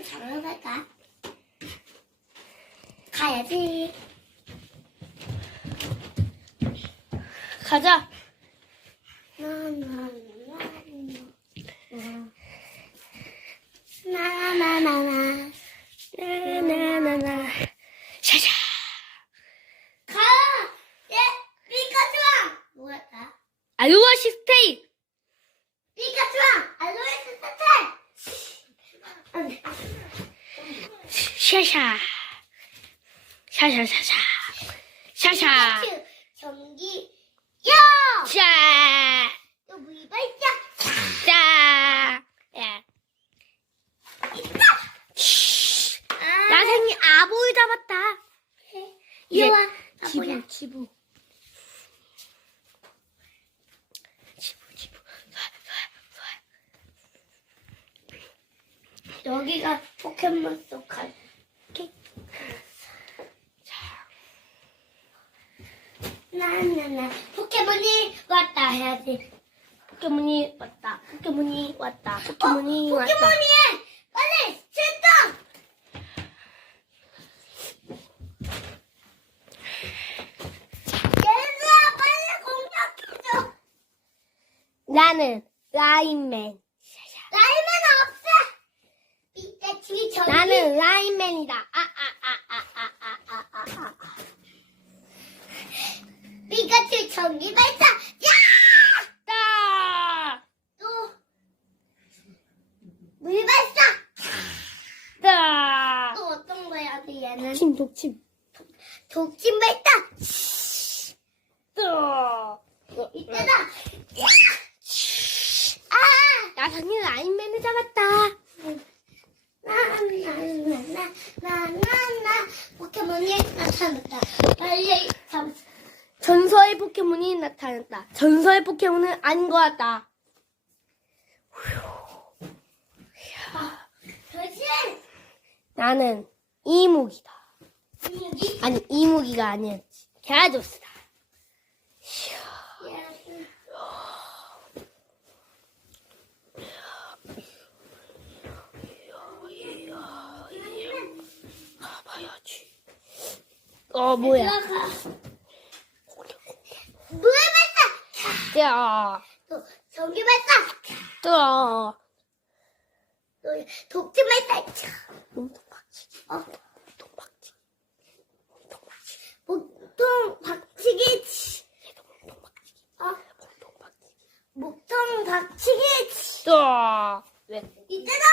좀 자러 갈까? 가야지. 가자. 나나나나. 나나나나. 샤샤. 가! 예, 피카츄왕! 뭐였다? 알로하 시스테이. 피카츄왕! 알로에스 사태! 샤샤. 샤샤샤샤. 샤샤. 전기 야! 샤. 또 물발자! 자. 야. 아, 야생이 아보를 잡았다. 이리 와. 아, 지부? 지부. 지부, 지부. 여기가 포켓몬 속 갈. 나나나 포켓몬이 왔다 해야지. 포켓몬이 왔다. 포켓몬이 왔다. 어, 포켓몬이 왔다. 포켓몬이 빨리 출동! 얘들아 빨리 공격해줘. 나는 라인맨. 라이면 없어. 피카츄. 나는 라인맨이다. 아, 아, 아, 아, 아, 아, 아. 피카츄 전기 발사. 야! 따! 또 물발사. 따! 또 어떤 거야? 돼 얘는 독침, 독침. 독침 발사. 따! 이때다. 야! 아! 야생이 라인맨을 잡았다. 나나나나나나나 포켓몬이 나타났다. 빨리 잡. 전설의 포켓몬이 나타났다. 전설의 포켓몬은 아닌 것 같다. 나는 이무기다. 여기. 아니, 이무기가 아니었지. 봐야지. 어, 뭐야. 들어가. 물발사. 야, 또 전기 발사. 또, 또 독침 발사. 몸통박치기. 어. 몸통박치기. 몸통박치기. 목통 박치기. 몸통박치기. 어? 몸통박치기. 목통 박치기. 또, 왜? 이때다.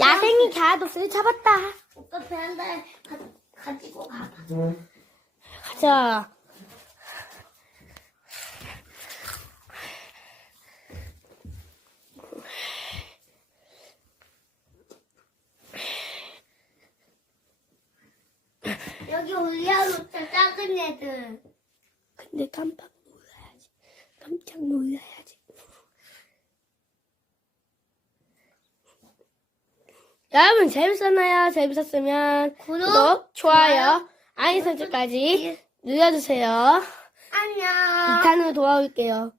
야생이 갸도스를 잡았다. 오빠 베란다에 가, 가지고 가봐. 가 자. 여기 올려놓자 작은 애들. 근데 깜빡 놀라야지. 깜짝 놀라야지. 여러분 재밌었나요? 재밌었으면 구독, 좋아요, 좋아요, 알림 설정까지 눌러주세요. 안녕. 2탄으로 돌아올게요.